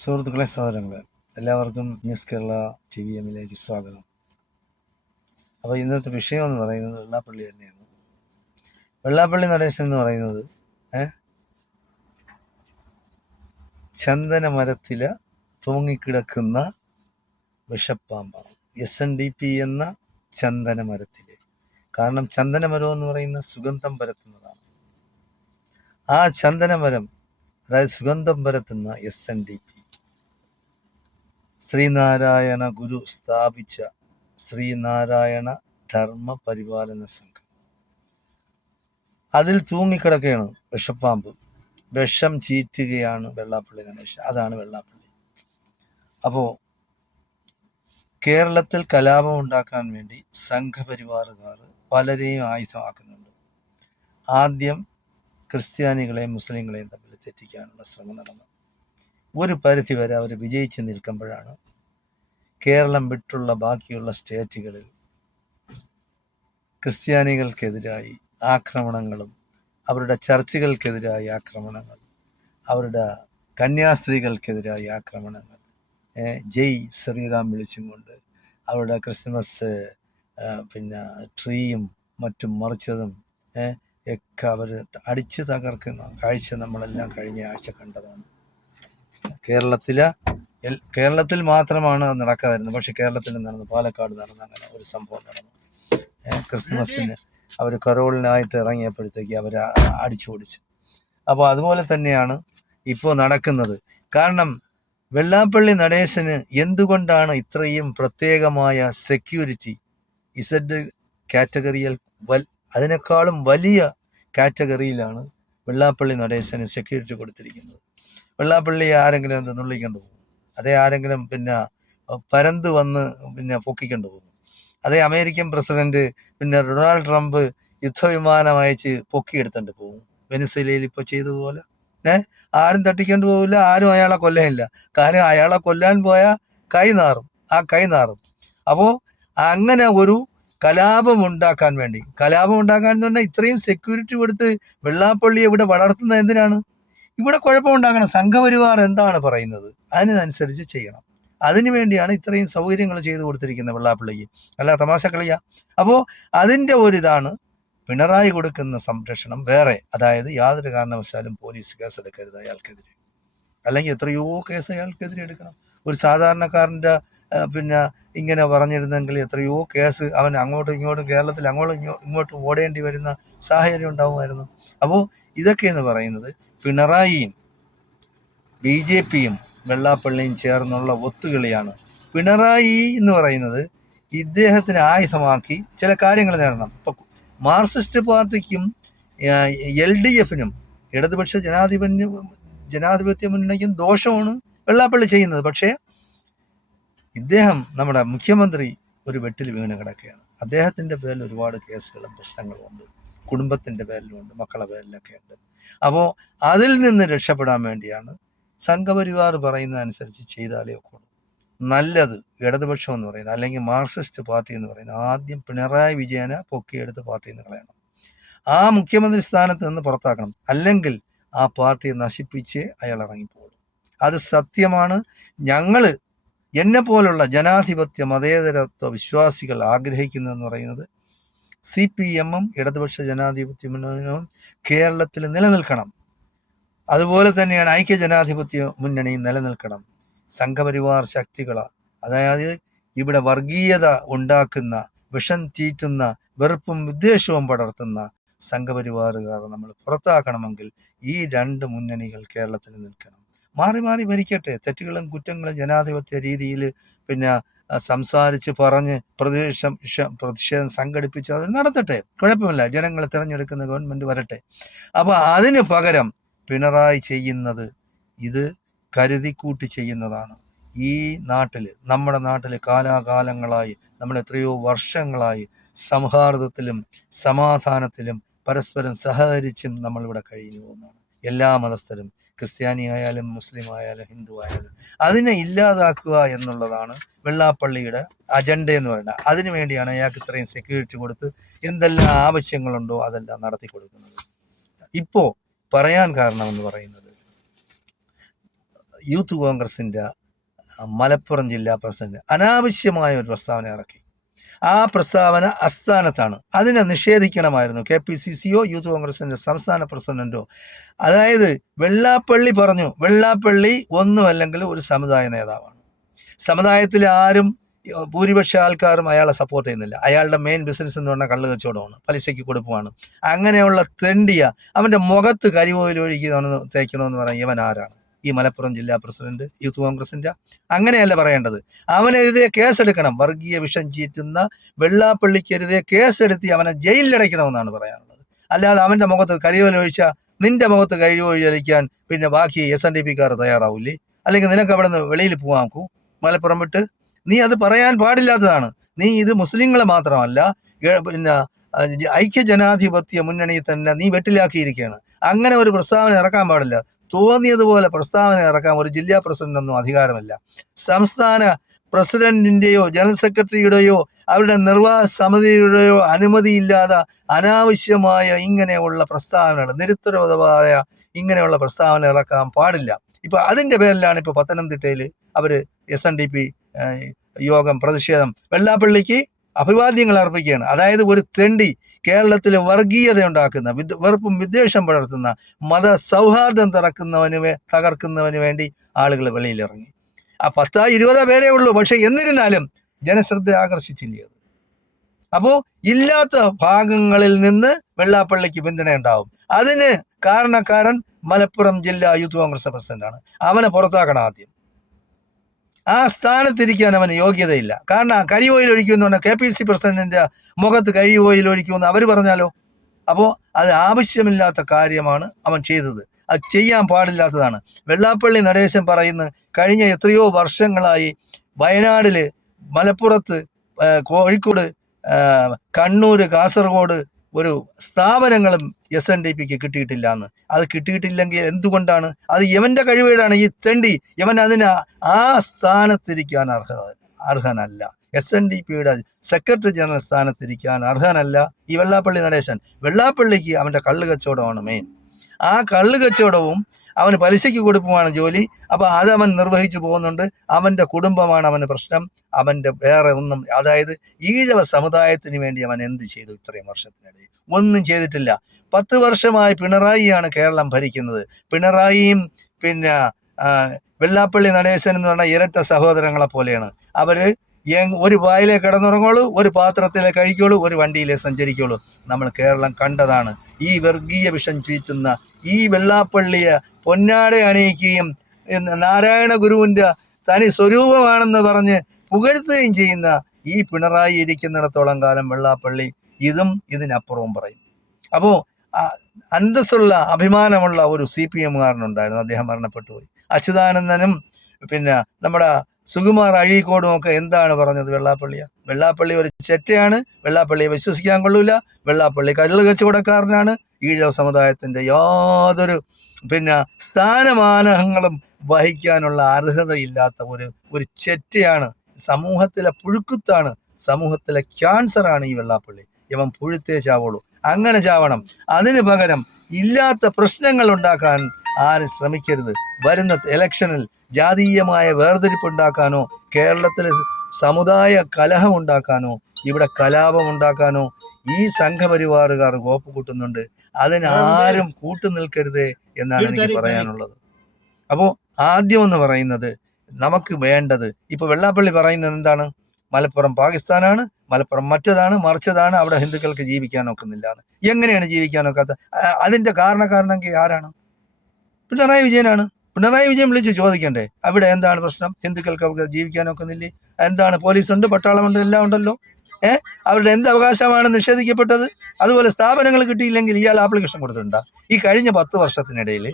സുഹൃത്തുക്കളെ, സഹോദരങ്ങളെ, എല്ലാവർക്കും ന്യൂസ് കേരള TVM-ലേക്ക് സ്വാഗതം. അപ്പോൾ ഇന്നത്തെ വിഷയം എന്ന് പറയുന്നത് വെള്ളാപ്പള്ളി തന്നെയാണ്. വെള്ളാപ്പള്ളി നടേശൻ എന്ന് പറയുന്നത് ചന്ദന മരത്തില് തൂങ്ങിക്കിടക്കുന്ന വിഷപ്പാമ്പാണ്. SNDP എന്ന ചന്ദന മരത്തില്. കാരണം ചന്ദനമരം എന്ന് പറയുന്ന സുഗന്ധം പരത്തുന്നതാണ്. ആ ചന്ദനമരം, അതായത് സുഗന്ധം പരത്തുന്ന SNDP, ശ്രീനാരായണ ഗുരു സ്ഥാപിച്ച ശ്രീനാരായണ ധർമ്മ പരിപാലന സംഘം, അതിൽ തൂങ്ങിക്കിടക്കുകയാണ് വിഷപ്പാമ്പ്. വിഷം ചീറ്റുകയാണ് വെള്ളാപ്പള്ളി നടേശൻ. അതാണ് വെള്ളാപ്പള്ളി. അപ്പോൾ കേരളത്തിൽ കലാപം ഉണ്ടാക്കാൻ വേണ്ടി സംഘപരിവാറുകാർ പലരെയും ആയുധമാക്കുന്നുണ്ട്. ആദ്യം ക്രിസ്ത്യാനികളെയും മുസ്ലിങ്ങളെയും തമ്മിൽ തെറ്റിക്കാനുള്ള ശ്രമം നടന്നു. ഒരു പരിധി വരെ അവർ വിജയിച്ച് നിൽക്കുമ്പോഴാണ് കേരളം വിട്ടുള്ള ബാക്കിയുള്ള സ്റ്റേറ്റുകളിൽ ക്രിസ്ത്യാനികൾക്കെതിരായി ആക്രമണങ്ങളും, അവരുടെ ചർച്ചുകൾക്കെതിരായി ആക്രമണങ്ങൾ, അവരുടെ കന്യാസ്ത്രീകൾക്കെതിരായി ആക്രമണങ്ങൾ, ജയ് ശ്രീറാം വിളിച്ചും കൊണ്ട് അവരുടെ ക്രിസ്മസ് ട്രീയും മറ്റും മറിച്ചതും ഒക്കെ അവർ അടിച്ചു തകർക്കുന്ന കാഴ്ച നമ്മളെല്ലാം കഴിഞ്ഞ ആഴ്ച കണ്ടതാണ്. കേരളത്തിൽ മാത്രമാണ് അത് നടക്കാതിരുന്നത്. പക്ഷെ കേരളത്തിൽ നടന്നു, പാലക്കാട് നടന്നു, അങ്ങനെ ഒരു സംഭവം നടന്നു. ക്രിസ്മസിന് അവർ കരോളിനായിട്ട് ഇറങ്ങിയപ്പോഴത്തേക്ക് അവർ അടിച്ചോടിച്ചു. അപ്പോൾ അതുപോലെ തന്നെയാണ് ഇപ്പോൾ നടക്കുന്നത്. കാരണം വെള്ളാപ്പള്ളി നടേശന് എന്തുകൊണ്ടാണ് ഇത്രയും പ്രത്യേകമായ സെക്യൂരിറ്റി? ഇസഡ് കാറ്റഗറിയിൽ അതിനേക്കാളും വലിയ കാറ്റഗറിയിലാണ് വെള്ളാപ്പള്ളി നടേശന് സെക്യൂരിറ്റി കൊടുത്തിരിക്കുന്നത്. വെള്ളാപ്പള്ളി ആരെങ്കിലും എന്ത് നുള്ളിക്കൊണ്ട് പോകും? അതേ ആരെങ്കിലും പരന്ത് വന്ന് പൊക്കിക്കൊണ്ട് പോകും? അതേ അമേരിക്കൻ പ്രസിഡന്റ് ഡൊണാൾഡ് ട്രംപ് യുദ്ധവിമാനം അയച്ച് പൊക്കിയെടുത്തോണ്ട് പോകും? വെനിസ്വേലയിൽ ഇപ്പോൾ ചെയ്തതുപോലെ ആരും തട്ടിക്കൊണ്ട് പോകില്ല, ആരും അയാളെ കൊല്ലാനില്ല. കാരണം അയാളെ കൊല്ലാൻ പോയാൽ കൈ നാറും. അപ്പോൾ അങ്ങനെ ഒരു കലാപം ഉണ്ടാക്കാൻ എന്ന് പറഞ്ഞാൽ ഇത്രയും സെക്യൂരിറ്റി കൊടുത്ത് വെള്ളാപ്പള്ളിയെ ഇവിടെ വളർത്തുന്നത് എന്തിനാണ്? ഇവിടെ കുഴപ്പമുണ്ടാക്കണം. സംഘപരിവാർ എന്താണ് പറയുന്നത് അതിനനുസരിച്ച് ചെയ്യണം. അതിനു വേണ്ടിയാണ് ഇത്രയും സൗകര്യങ്ങൾ ചെയ്തു കൊടുത്തിരിക്കുന്നത് വെള്ളാപ്പള്ളിക്ക്. അല്ല തമാശ കളിയാ. അപ്പോൾ അതിൻ്റെ ഒരിതാണ് പിണറായി കൊടുക്കുന്ന സംരക്ഷണം വേറെ. അതായത് യാതൊരു കാരണവശാലും പോലീസ് കേസെടുക്കരുത് അയാൾക്കെതിരെ. അല്ലെങ്കിൽ എത്രയോ കേസ് അയാൾക്കെതിരെ എടുക്കണം. ഒരു സാധാരണക്കാരൻ്റെ ഇങ്ങനെ പറഞ്ഞിരുന്നെങ്കിൽ എത്രയോ കേസ് അവൻ അങ്ങോട്ടും ഇങ്ങോട്ടും കേരളത്തിൽ ഇങ്ങോട്ടും ഓടേണ്ടി വരുന്ന സാഹചര്യം ഉണ്ടാവുമായിരുന്നു. അപ്പോൾ ഇതൊക്കെ എന്ന് പറയുന്നത് പിണറായിയും BJPയും വെള്ളാപ്പള്ളിയും ചേർന്നുള്ള ഒത്തുകളിയാണ്. പിണറായി എന്ന് പറയുന്നത് ഇദ്ദേഹത്തിന് ആയുധമാക്കി ചില കാര്യങ്ങൾ നേടണം. ഇപ്പം മാർക്സിസ്റ്റ് പാർട്ടിക്കും LDFനും ഇടതുപക്ഷ ജനാധിപത്യ മുന്നണിക്കും ദോഷമാണ് വെള്ളാപ്പള്ളി ചെയ്യുന്നത്. പക്ഷേ ഇദ്ദേഹം, നമ്മുടെ മുഖ്യമന്ത്രി, ഒരു വെട്ടിൽ വീണ് കിടക്കുകയാണ്. അദ്ദേഹത്തിൻ്റെ പേരിൽ ഒരുപാട് കേസുകളും പ്രശ്നങ്ങളും ഉണ്ട്. കുടുംബത്തിൻ്റെ പേരിലുണ്ട്, മക്കളുടെ പേരിലൊക്കെ ഉണ്ട്. അപ്പോൾ അതിൽ നിന്ന് രക്ഷപ്പെടാൻ വേണ്ടിയാണ് സംഘപരിവാർ പറയുന്ന അനുസരിച്ച് ചെയ്താലേ ഒക്കെ നല്ലത്. ഇടതുപക്ഷം എന്ന് പറയുന്നത്, അല്ലെങ്കിൽ മാർക്സിസ്റ്റ് പാർട്ടി എന്ന് പറയുന്നത്, ആദ്യം പിണറായി വിജയനെ പൊക്കിയെടുത്ത് പാർട്ടിയിൽ നിന്ന് കളയണം. ആ മുഖ്യമന്ത്രി സ്ഥാനത്ത് നിന്ന് പുറത്താക്കണം. അല്ലെങ്കിൽ ആ പാർട്ടിയെ നശിപ്പിച്ച് അയാൾ ഇറങ്ങിപ്പോകും. അത് സത്യമാണ്. എന്നെ പോലുള്ള ജനാധിപത്യ മതേതരത്വ വിശ്വാസികൾ ആഗ്രഹിക്കുന്നതെന്ന് പറയുന്നത് CPM-ഉം ഇടതുപക്ഷ ജനാധിപത്യ മുന്നണിയും കേരളത്തിൽ നിലനിൽക്കണം. അതുപോലെ തന്നെയാണ് ഐക്യ ജനാധിപത്യ മുന്നണിയും നിലനിൽക്കണം. സംഘപരിവാർ ശക്തികളാണ്, അതായത് ഇവിടെ വർഗീയത ഉണ്ടാക്കുന്ന, വിഷം തീറ്റുന്ന, വെറുപ്പും വിദ്വേഷവും പടർത്തുന്ന സംഘപരിവാറുകാർ നമ്മൾ പുറത്താക്കണമെങ്കിൽ ഈ രണ്ട് മുന്നണികൾ കേരളത്തിൽ നിൽക്കണം. മാറി മാറി ഭരിക്കട്ടെ. തെറ്റുകളും കുറ്റങ്ങളും ജനാധിപത്യ രീതിയിൽ സംസാരിച്ച് പറഞ്ഞ് പ്രതിഷേധം സംഘടിപ്പിച്ച് അത് നടത്തട്ടെ, കുഴപ്പമില്ല. ജനങ്ങൾ തിരഞ്ഞെടുക്കുന്ന ഗവൺമെന്റ് വരട്ടെ. അപ്പോൾ അതിന് പകരം പിണറായി ചെയ്യുന്നത് ഇത് കരുതിക്കൂട്ടി ചെയ്യുന്നതാണ്. ഈ നാട്ടിൽ, നമ്മുടെ നാട്ടിൽ കാലാകാലങ്ങളായി, നമ്മൾ എത്രയോ വർഷങ്ങളായി സൗഹാർദ്ദത്തിലും സമാധാനത്തിലും പരസ്പരം സഹകരിച്ചും നമ്മളിവിടെ കഴിഞ്ഞു പോകുന്നതാണ്. എല്ലാ മതസ്ഥരും, ക്രിസ്ത്യാനി ആയാലും മുസ്ലിം ആയാലും ഹിന്ദു ആയാലും, അതിനെ ഇല്ലാതാക്കുക എന്നുള്ളതാണ് വെള്ളാപ്പള്ളിയുടെ അജണ്ട എന്ന് പറയുന്നത്. അതിനു വേണ്ടിയാണ് അയാൾക്ക് ഇത്രയും സെക്യൂരിറ്റി കൊടുത്ത് എന്തെല്ലാം ആവശ്യങ്ങളുണ്ടോ അതെല്ലാം നടത്തി കൊടുക്കുന്നത്. ഇപ്പോൾ പറയാൻ കാരണമെന്ന് പറയുന്നത്, യൂത്ത് കോൺഗ്രസിൻ്റെ മലപ്പുറം ജില്ലാ പ്രസിഡന്റ് അനാവശ്യമായ ഒരു പ്രസ്താവന ഇറക്കി. ആ പ്രസ്താവന അസ്ഥാനത്താണ്. അതിനെ നിഷേധിക്കണമായിരുന്നു KPCCയോ യൂത്ത് കോൺഗ്രസിൻ്റെ സംസ്ഥാന പ്രസിഡന്റോ. അതായത് വെള്ളാപ്പള്ളി പറഞ്ഞു, വെള്ളാപ്പള്ളി ഒന്നുമല്ലെങ്കിൽ ഒരു സമുദായ നേതാവാണ്. സമുദായത്തിൽ ആരും ഭൂരിപക്ഷ ആൾക്കാരും അയാളെ സപ്പോർട്ട് ചെയ്യുന്നില്ല. അയാളുടെ മെയിൻ ബിസിനസ് എന്ന് പറഞ്ഞാൽ കള്ള് കച്ചവടമാണ്, പലിശയ്ക്ക് കൊടുപ്പുമാണ്. അങ്ങനെയുള്ള തെണ്ടിയ അവൻ്റെ മുഖത്ത് കരിവോയിൽ ഒഴിക്കണമെന്ന് തേക്കണമെന്ന് പറയാൻ ഇവൻ ആരാണ്? ഈ മലപ്പുറം ജില്ലാ പ്രസിഡന്റ് യൂത്ത് കോൺഗ്രസിൻ്റെ? അങ്ങനെയല്ല പറയേണ്ടത്. അവനെതിരെ കേസെടുക്കണം. വർഗീയ വിഷം ചീറ്റുന്ന വെള്ളാപ്പള്ളിക്കെതിരെ കേസെടുത്തി അവനെ ജയിലിലടയ്ക്കണമെന്നാണ് പറയാനുള്ളത്. അല്ലാതെ അവൻ്റെ മുഖത്ത് കരിവോയിൽ ഒഴിച്ചാൽ നിന്റെ മുഖത്ത് കരിവോയിൽ ഒഴിക്കാൻ പിന്നെ ബാക്കി SNDPക്കാർ തയ്യാറാവില്ലേ? അല്ലെങ്കിൽ നിനക്ക് അവിടെ നിന്ന് വെളിയിൽ പോകാക്കൂ മലപ്പുറം വിട്ട്? നീ അത് പറയാൻ പാടില്ലാത്തതാണ്. നീ ഇത് മുസ്ലിങ്ങളെ മാത്രമല്ല പിന്നെ ഐക്യജനാധിപത്യ മുന്നണിയിൽ തന്നെ നീ വെട്ടിലാക്കിയിരിക്കുകയാണ്. അങ്ങനെ ഒരു പ്രസ്താവന ഇറക്കാൻ പാടില്ല. തോന്നിയതുപോലെ പ്രസ്താവന ഇറക്കാൻ ഒരു ജില്ലാ പ്രസിഡന്റൊന്നും അധികാരമില്ല. സംസ്ഥാന പ്രസിഡന്റിന്റെയോ ജനറൽ സെക്രട്ടറിയുടെയോ അവരുടെ നിർവാഹക സമിതിയുടെയോ അനുമതിയില്ലാതെ അനാവശ്യമായ ഇങ്ങനെയുള്ള പ്രസ്താവനകൾ, നിരുത്തരവാദമായ ഇങ്ങനെയുള്ള പ്രസ്താവന ഇറക്കാൻ പാടില്ല. ഇപ്പൊ അതിന്റെ പേരിലാണ് ഇപ്പൊ പത്തനംതിട്ടയിൽ അവര് SNDP യോഗം പ്രതിഷേധം വെള്ളാപ്പള്ളിക്ക് അഭിവാദ്യങ്ങൾ അർപ്പിക്കുകയാണ്. അതായത് ഒരു തെണ്ടി കേരളത്തിൽ വർഗീയത ഉണ്ടാക്കുന്ന, വെറുപ്പും വിദ്വേഷം പടർത്തുന്ന, മത സൗഹാർദ്ദം തകർക്കുന്നവന് വേണ്ടി ആളുകൾ വെളിയിലിറങ്ങി. ആ 10-20 പേരേ ഉള്ളൂ. പക്ഷെ എന്നിരുന്നാലും ജനശ്രദ്ധ ആകർഷിച്ചില്ലേ അത്? അപ്പോൾ ഇല്ലാത്ത ഭാഗങ്ങളിൽ നിന്ന് വെള്ളാപ്പള്ളിക്ക് പിന്തുണ ഉണ്ടാവും. അതിന് കാരണക്കാരൻ മലപ്പുറം ജില്ലാ യൂത്ത് കോൺഗ്രസ് പ്രസിഡന്റാണ്. അവനെ പുറത്താക്കണം ആദ്യം. ആ സ്ഥാനത്തിരിക്കാൻ അവന് യോഗ്യതയില്ല. കാരണം കരി ഓയിൽ ഒഴിക്കുമെന്ന് പറഞ്ഞാൽ KPCC പ്രസിഡന്റിന്റെ മുഖത്ത് കരി ഓയിൽ ഒഴിക്കുമെന്ന് അവർ പറഞ്ഞാലോ? അപ്പോൾ അത് ആവശ്യമില്ലാത്ത കാര്യമാണ് അവൻ ചെയ്തത്. അത് ചെയ്യാൻ പാടില്ലാത്തതാണ്. വെള്ളാപ്പള്ളി നടേശൻ പറയുന്ന കഴിഞ്ഞ എത്രയോ വർഷങ്ങളായി വയനാടില്, മലപ്പുറത്ത്, കോഴിക്കോട്, കണ്ണൂർ, കാസർഗോഡ് ഒരു സ്ഥാപനങ്ങളും SNDPക്ക് കിട്ടിയിട്ടില്ല എന്ന്. അത് കിട്ടിയിട്ടില്ലെങ്കിൽ എന്തുകൊണ്ടാണ്? അത് യവന്റെ കഴിവേടാണ്. ഈ തെണ്ടി യവൻ അതിന് ആ സ്ഥാനത്തിരിക്കാൻ അർഹനല്ല. SNDPയുടെ സെക്രട്ടറി ജനറൽ സ്ഥാനത്തിരിക്കാൻ അർഹനല്ല ഈ വെള്ളാപ്പള്ളി നടേശൻ. വെള്ളാപ്പള്ളിക്ക് അവന്റെ കള്ള് കച്ചവടമാണ് മെയിൻ. ആ കള്ള് കച്ചവടവും അവന് പലിശയ്ക്ക് കൊടുപ്പുമാണ് ജോലി. അപ്പൊ അതവൻ നിർവഹിച്ചു പോകുന്നുണ്ട്. അവന്റെ കുടുംബമാണ് അവന് പ്രശ്നം. അവന്റെ വേറെ ഒന്നും, അതായത് ഈഴവ സമുദായത്തിന് വേണ്ടി അവൻ എന്ത് ചെയ്തു ഇത്രയും വർഷത്തിനിടയിൽ? ഒന്നും ചെയ്തിട്ടില്ല. 10 വർഷമായി പിണറായിയാണ് കേരളം ഭരിക്കുന്നത്. പിണറായിയും പിന്നെ വെള്ളാപ്പള്ളി നടേശൻ എന്ന് പറഞ്ഞാൽ ഇരട്ട സഹോദരങ്ങളെ പോലെയാണ്. അവര് ഒരു വായിലേ കിടന്നുറങ്ങുള്ളൂ, ഒരു പാത്രത്തിലെ കഴിക്കുള്ളൂ, ഒരു വണ്ടിയിലേ സഞ്ചരിക്കുള്ളൂ. നമ്മൾ കേരളം കണ്ടതാണ്. ഈ വർഗീയ വിഷം ചീറ്റുന്ന ഈ വെള്ളാപ്പള്ളിയെ പൊന്നാട അണിയിക്കുകയും നാരായണ ഗുരുവിന്റെ തനി സ്വരൂപമാണെന്ന് പറഞ്ഞ് പുകഴ്ത്തുകയും ചെയ്യുന്ന ഈ പിണറായി ഇരിക്കുന്നിടത്തോളം കാലം വെള്ളാപ്പള്ളി ഇതിനപ്പുറവും പറയും. അപ്പോൾ അന്തസ്സുള്ള അഭിമാനമുള്ള ഒരു CPMകാരനുണ്ടായിരുന്നു. അദ്ദേഹം മരണപ്പെട്ടു പോയി. അച്യുതാനന്ദനും പിന്നെ നമ്മുടെ സുകുമാർ അഴീക്കോടും ഒക്കെ എന്താണ് പറഞ്ഞത്? വെള്ളാപ്പള്ളി ഒരു ചെറ്റയാണ്, വെള്ളാപ്പള്ളിയെ വിശ്വസിക്കാൻ കൊള്ളൂല, വെള്ളാപ്പള്ളി കള്ള് കച്ചവടക്കാരനാണ്, ഈഴവ സമുദായത്തിന്റെ യാതൊരു പിന്നെ സ്ഥാനമാനങ്ങളും വഹിക്കാനുള്ള അർഹതയില്ലാത്ത ഒരു ചെറ്റയാണ്, സമൂഹത്തിലെ പുഴുക്കുത്താണ്, സമൂഹത്തിലെ ക്യാൻസറാണ് ഈ വെള്ളാപ്പള്ളി. ഇവൻ പുഴുത്തേ ചാവുള്ളൂ. അങ്ങനെ ചാവണം. അതിന് പകരം ഇല്ലാത്ത പ്രശ്നങ്ങൾ ഉണ്ടാക്കാൻ ആരും ശ്രമിക്കരുത്. വരുന്ന ഇലക്ഷനിൽ ജാതീയമായ വേർതിരിപ്പുണ്ടാക്കാനോ, കേരളത്തിലെ സമുദായ കലഹം ഉണ്ടാക്കാനോ, ഇവിടെ കലാപം ഉണ്ടാക്കാനോ ഈ സംഘപരിവാറുകാർ കോപ്പ് കൂട്ടുന്നുണ്ട്. അതിനാരും കൂട്ടുനിൽക്കരുത് എന്നാണ് എനിക്ക് പറയാനുള്ളത്. അപ്പോൾ ആദ്യം എന്ന് പറയുന്നത് നമുക്ക് വേണ്ടത്, ഇപ്പൊ വെള്ളാപ്പള്ളി പറയുന്നത് എന്താണ്? മലപ്പുറം പാകിസ്ഥാനാണ്, മലപ്പുറം മറ്റതാണ് മറിച്ചതാണ്, അവിടെ ഹിന്ദുക്കൾക്ക് ജീവിക്കാൻ ഒക്കുന്നില്ല. എങ്ങനെയാണ് ജീവിക്കാൻ ഒക്കാത്ത? അതിന്റെ കാരണമെങ്കിൽ ആരാണ്? പിണറായി വിജയനാണ്. പിണറായി വിജയൻ വിളിച്ച് ചോദിക്കണ്ടേ അവിടെ എന്താണ് പ്രശ്നം? ഹിന്ദുക്കൾക്ക് അവിടെ ജീവിക്കാൻ ഒക്കുന്നില്ലേ? എന്താണ്? പോലീസുണ്ട്, പട്ടാളമുണ്ട്, എല്ലാം ഉണ്ടല്ലോ. അവരുടെ എന്ത് അവകാശമാണ് നിഷേധിക്കപ്പെട്ടത്? അതുപോലെ സ്ഥാപനങ്ങൾ കിട്ടിയില്ലെങ്കിൽ ഇയാൾ ആപ്ലിക്കേഷൻ കൊടുത്തിട്ടുണ്ടോ? ഈ കഴിഞ്ഞ 10 വർഷത്തിനിടയിൽ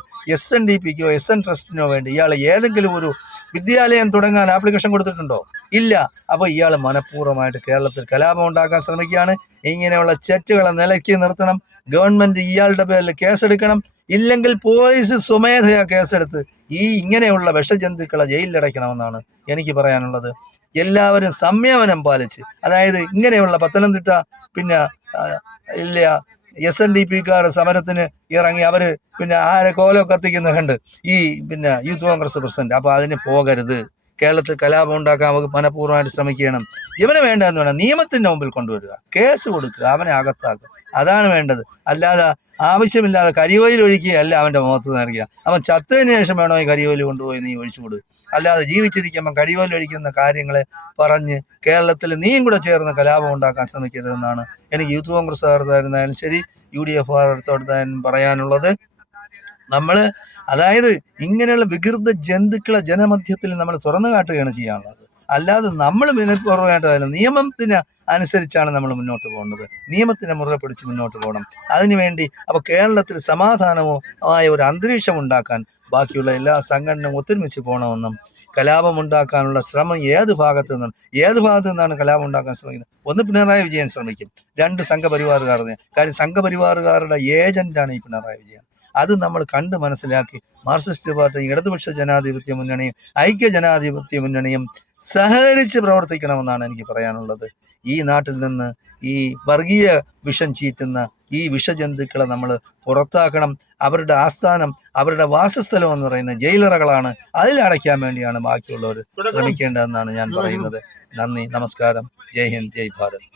SNDPക്കോ SN ട്രസ്റ്റിനോ വേണ്ടി ഇയാൾ ഏതെങ്കിലും ഒരു വിദ്യാലയം തുടങ്ങാൻ ആപ്ലിക്കേഷൻ കൊടുത്തിട്ടുണ്ടോ? ഇല്ല. അപ്പൊ ഇയാൾ മനഃപൂർവ്വമായിട്ട് കേരളത്തിൽ കലാപം ഉണ്ടാക്കാൻ ശ്രമിക്കുകയാണ്. ഇങ്ങനെയുള്ള ചെറ്റുകളെ നിലയ്ക്ക് നിർത്തണം. ഗവൺമെന്റ് ഇയാളുടെ പേരിൽ കേസെടുക്കണം. ഇല്ലെങ്കിൽ പോലീസ് സ്വമേധയാ കേസെടുത്ത് ഇങ്ങനെയുള്ള വിഷജന്തുക്കളെ ജയിലിലടയ്ക്കണമെന്നാണ് എനിക്ക് പറയാനുള്ളത്. എല്ലാവരും സംയമനം പാലിച്ച്, അതായത് ഇങ്ങനെയുള്ള പത്തനംതിട്ട പിന്നെ ഇല്ല SNDPക്കാർ സമരത്തിന് ഇറങ്ങി അവര് പിന്നെ ആരെ കോലോ കത്തിക്കുന്ന കണ്ട് ഈ പിന്നെ യൂത്ത് കോൺഗ്രസ് പ്രസിഡന്റ്. അപ്പൊ അതിന് പോകരുത്. കേരളത്തിൽ കലാപം ഉണ്ടാക്കാൻ അവർക്ക് മനഃപൂർവ്വമായിട്ട് ശ്രമിക്കണം. ഇവന് വേണ്ടതെന്ന് വേണം നിയമത്തിന്റെ മുമ്പിൽ കൊണ്ടുവരിക, കേസ് കൊടുക്കുക, അവനെ അകത്താക്കുക. അതാണ് വേണ്ടത്. അല്ലാതെ ആവശ്യമില്ലാതെ കരിയോയിൽ ഒഴിക്കുകയല്ല അവന്റെ മുഖത്ത് നൽകുക. അവൻ ചത്തതിന് ശേഷം വേണോ ഈ കരിയോയിൽ കൊണ്ടുപോയി നീ ഒഴിച്ചു കൊടുക്കുക. അല്ലാതെ ജീവിച്ചിരിക്കുമ്പോൾ കരിയോയിൽ ഒഴിക്കുന്ന കാര്യങ്ങളെ പറഞ്ഞ് കേരളത്തിൽ നീയും കൂടെ ചേർന്ന് കലാപം ഉണ്ടാക്കാൻ ശ്രമിക്കരുതെന്നാണ് എനിക്ക് യൂത്ത് കോൺഗ്രസ്സുകാർത്തായിരുന്നാലും ശരി UDF അടുത്തോട്ടായാലും പറയാനുള്ളത്. നമ്മള് അതായത് ഇങ്ങനെയുള്ള വികൃത ജന്തുക്കളെ ജനമധ്യത്തിൽ നമ്മൾ തുറന്നു കാട്ടുകയാണ് ചെയ്യാനുള്ളത്. അല്ലാതെ നമ്മൾ വിനഃപൂർവ്വമായിട്ടല്ല, നിയമത്തിന് അനുസരിച്ചാണ് നമ്മൾ മുന്നോട്ട് പോകേണ്ടത്. നിയമത്തിനെ മുറുകെ പിടിച്ച് മുന്നോട്ട് പോകണം. അതിനുവേണ്ടി അപ്പോൾ കേരളത്തിൽ സമാധാനമായ ഒരു അന്തരീക്ഷം ഉണ്ടാക്കാൻ ബാക്കിയുള്ള എല്ലാ സംഘടനയും ഒത്തൊരുമിച്ച് പോകണമെന്നും കലാപം ഉണ്ടാക്കാനുള്ള ശ്രമം ഏത് ഭാഗത്തു നിന്നാണ് കലാപം ഉണ്ടാക്കാൻ ശ്രമിക്കുന്നത്? ഒന്ന് പിണറായി വിജയൻ ശ്രമിക്കും, രണ്ട് സംഘപരിവാറുകാർ. കാര്യം സംഘപരിവാറുകാരുടെ ഏജന്റാണ് ഈ പിണറായി വിജയൻ. അത് നമ്മൾ കണ്ട് മനസ്സിലാക്കി മാർക്സിസ്റ്റ് പാർട്ടിയും ഇടതുപക്ഷ ജനാധിപത്യ മുന്നണിയും ഐക്യ ജനാധിപത്യ മുന്നണിയും സഹകരിച്ച് പ്രവർത്തിക്കണമെന്നാണ് എനിക്ക് പറയാനുള്ളത്. ഈ നാട്ടിൽ നിന്ന് ഈ വർഗീയ വിഷം ചീറ്റുന്ന ഈ വിഷജന്തുക്കളെ നമ്മൾ പുറത്താക്കണം. അവരുടെ ആസ്ഥാനം, അവരുടെ വാസസ്ഥലം എന്ന് പറയുന്നത് ജയിലറകളാണ്. അതിലടയ്ക്കാൻ വേണ്ടിയാണ് ബാക്കിയുള്ളവർ ശ്രമിക്കേണ്ടതെന്നാണ് ഞാൻ പറയുന്നത്. നന്ദി, നമസ്കാരം, ജയ് ഹിന്ദ്, ജയ് ഭാരത്.